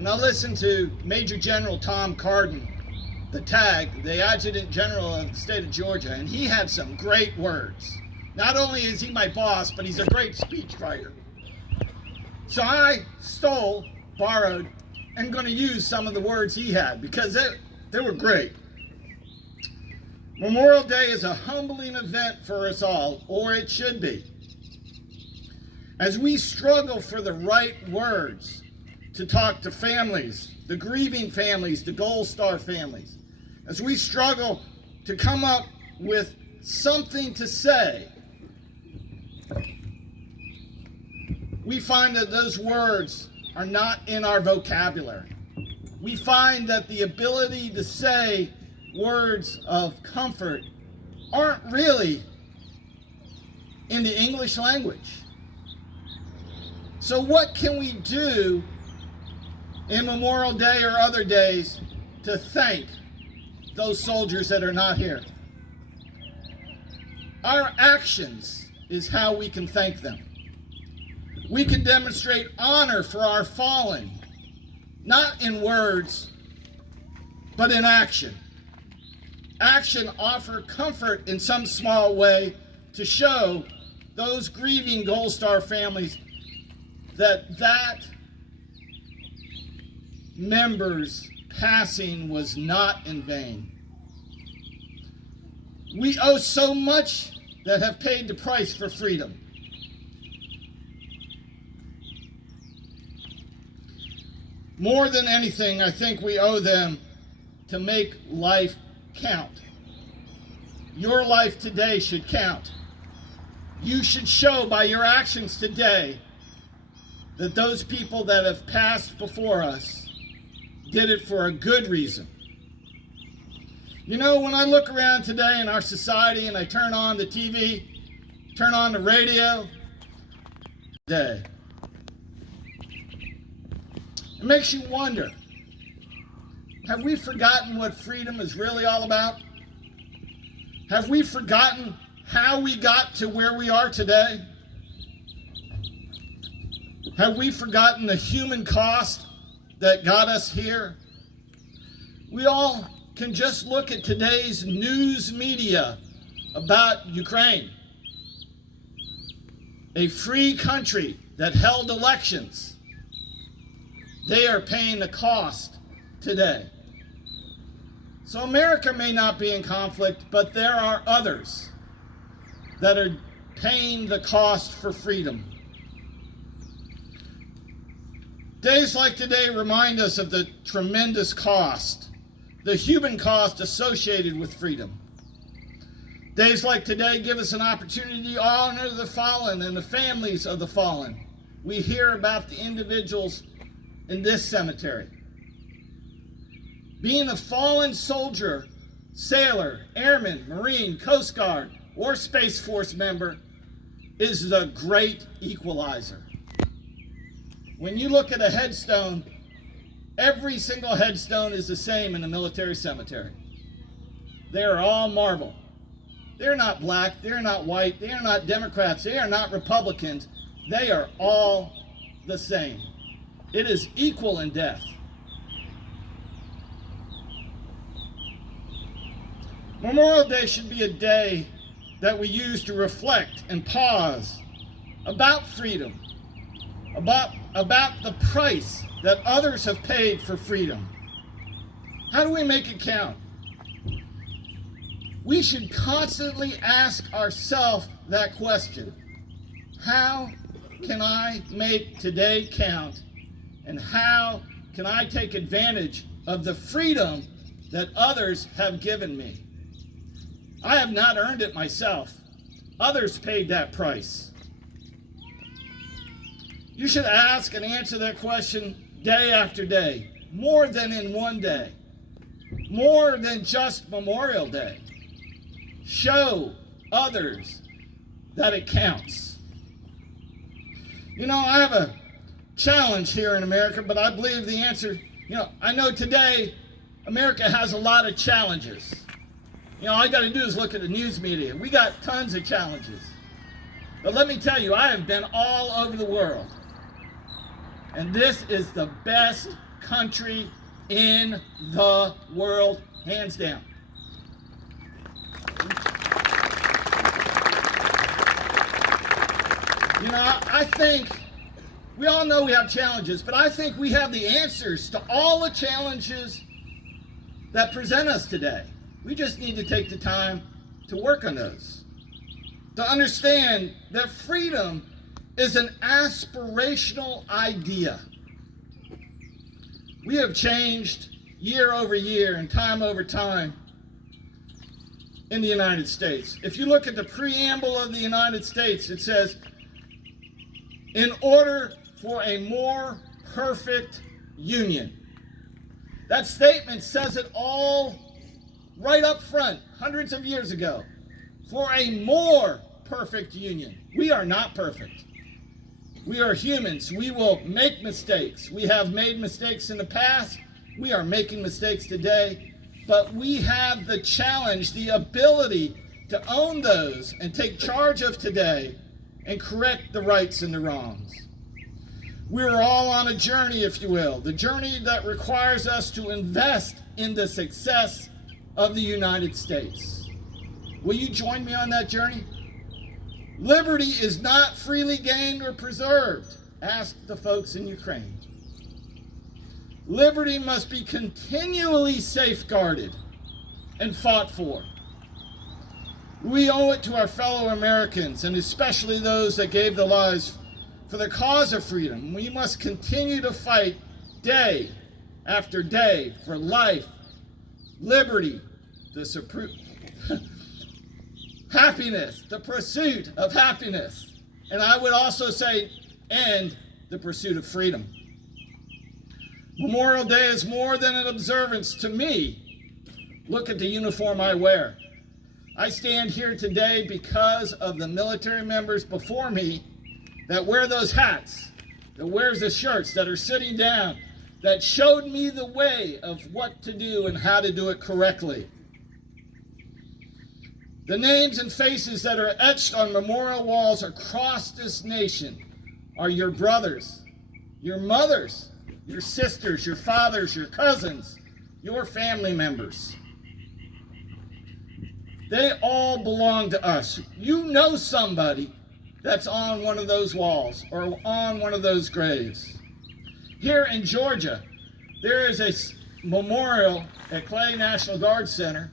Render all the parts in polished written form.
And I listened to Major General Tom Carden, the TAG, the Adjutant General of the state of Georgia, and he had some great words. Not only is he my boss, but he's a great speechwriter. So I borrowed, and going to use some of the words he had because they were great. Memorial Day is a humbling event for us all, or it should be. As we struggle for the right words to talk to families, the grieving families, the Gold Star families, as we struggle to come up with something to say, we find that those words are not in our vocabulary. We find that the ability to say words of comfort aren't really in the English language. So what can we do in Memorial Day or other days to thank those soldiers that are not here? Our actions is how we can thank them. We can demonstrate honor for our fallen, not in words, but in action. Action offer comfort in some small way to show those grieving Gold Star families that member's passing was not in vain. We owe so much that have paid the price for freedom. More than anything, I think we owe them to make life count. Your life today should count. You should show by your actions today that those people that have passed before us did it for a good reason. You know, when I look around today in our society and I turn on the TV, turn on the radio, it makes you wonder, have we forgotten what freedom is really all about? Have we forgotten how we got to where we are today? Have we forgotten the human cost that got us here? We all can just look at today's news media about Ukraine, a free country that held elections. They are paying the cost today. So America may not be in conflict, but there are others that are paying the cost for freedom. Days like today remind us of the tremendous cost, the human cost associated with freedom. Days like today give us an opportunity to honor the fallen and the families of the fallen. We hear about the individuals in this cemetery. Being a fallen soldier, sailor, airman, Marine, Coast Guard, or Space Force member is the great equalizer. When you look at a headstone, every single headstone is the same in a military cemetery. They are all marble. They're not black, they're not white, they are not Democrats, they are not Republicans. They are all the same. It is equal in death. Memorial Day should be a day that we use to reflect and pause about freedom, about the price that others have paid for freedom. How do we make it count? We should constantly ask ourselves that question. How can I make today count? And how can I take advantage of the freedom that others have given me? I have not earned it myself. Others paid that price. You should ask and answer that question day after day, more than in one day, more than just Memorial Day. Show others that it counts. You know, I have a challenge here in America, but I believe the answer, I know today America has a lot of challenges. All you got to do is look at the news media. We got tons of challenges. But let me tell you, I have been all over the world. And this is the best country in the world, hands down. You know, I think we all know we have challenges, but I think we have the answers to all the challenges that present us today. We just need to take the time to work on those. To understand that freedom is an aspirational idea. We have changed year over year and time over time in the United States. If you look at the preamble of the United States, it says, in order for a more perfect union. That statement says it all right up front, hundreds of years ago. For a more perfect union. We are not perfect. We are humans. We will make mistakes. We have made mistakes in the past. We are making mistakes today. But we have the challenge, the ability to own those and take charge of today and correct the rights and the wrongs. We're all on a journey, if you will, the journey that requires us to invest in the success of the United States. Will you join me on that journey? Liberty is not freely gained or preserved. Ask the folks in Ukraine. Liberty must be continually safeguarded and fought for. We owe it to our fellow Americans, and especially those that gave their lives for the cause of freedom. We must continue to fight day after day for life, liberty, happiness, the pursuit of happiness. And I would also say, and the pursuit of freedom. Memorial Day is more than an observance to me. Look at the uniform I wear. I stand here today because of the military members before me that wear those hats, that wears the shirts, that are sitting down, that showed me the way of what to do and how to do it correctly. The names and faces that are etched on memorial walls across this nation are your brothers, your mothers, your sisters, your fathers, your cousins, your family members. They all belong to us. You know somebody that's on one of those walls or on one of those graves. Here in Georgia, there is a memorial at Clay National Guard Center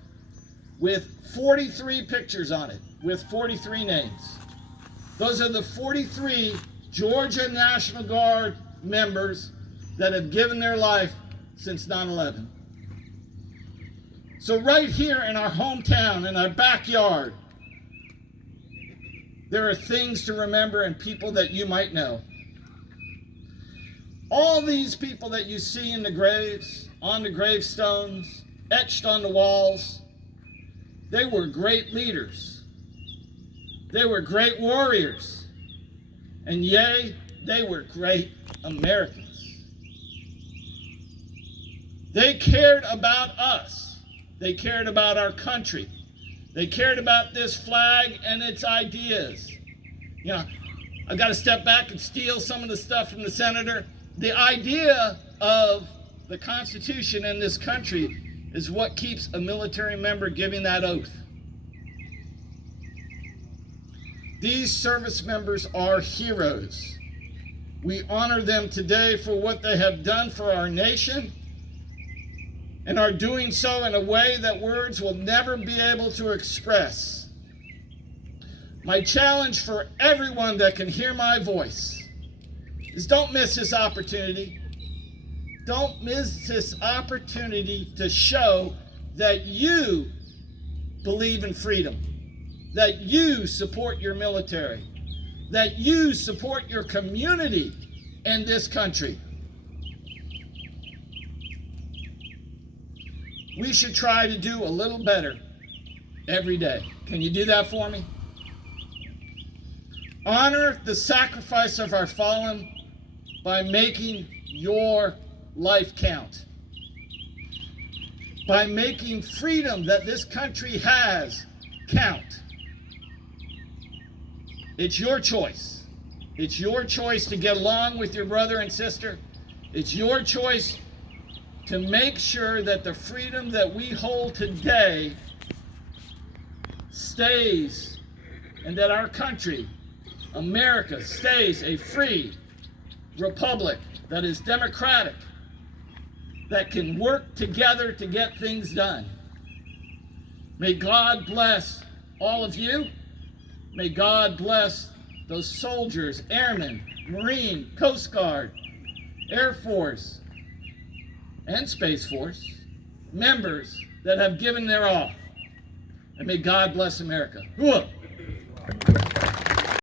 with 43 pictures on it, with 43 names. Those are the 43 Georgia National Guard members that have given their life since 9/11. So right here in our hometown, in our backyard, there are things to remember and people that you might know. All these people that you see in the graves, on the gravestones, etched on the walls, they were great leaders. They were great warriors. And yea, they were great Americans. They cared about us. They cared about our country. They cared about this flag and its ideas. You know, I've got to step back and steal some of the stuff from the senator. The idea of the Constitution in this country is what keeps a military member giving that oath. These service members are heroes. We honor them today for what they have done for our nation and are doing so in a way that words will never be able to express. My challenge for everyone that can hear my voice is don't miss this opportunity. Don't miss this opportunity to show that you believe in freedom, that you support your military, that you support your community and this country. We should try to do a little better every day. Can you do that for me? Honor the sacrifice of our fallen by making your life count. By making freedom that this country has count. It's your choice. It's your choice to get along with your brother and sister. It's your choice to make sure that the freedom that we hold today stays, and that our country, America, stays a free republic that is democratic, that can work together to get things done. May God bless all of you. May God bless those soldiers, airmen, Marine, Coast Guard, Air Force, and Space Force members that have given their all. And may God bless America. Hooah!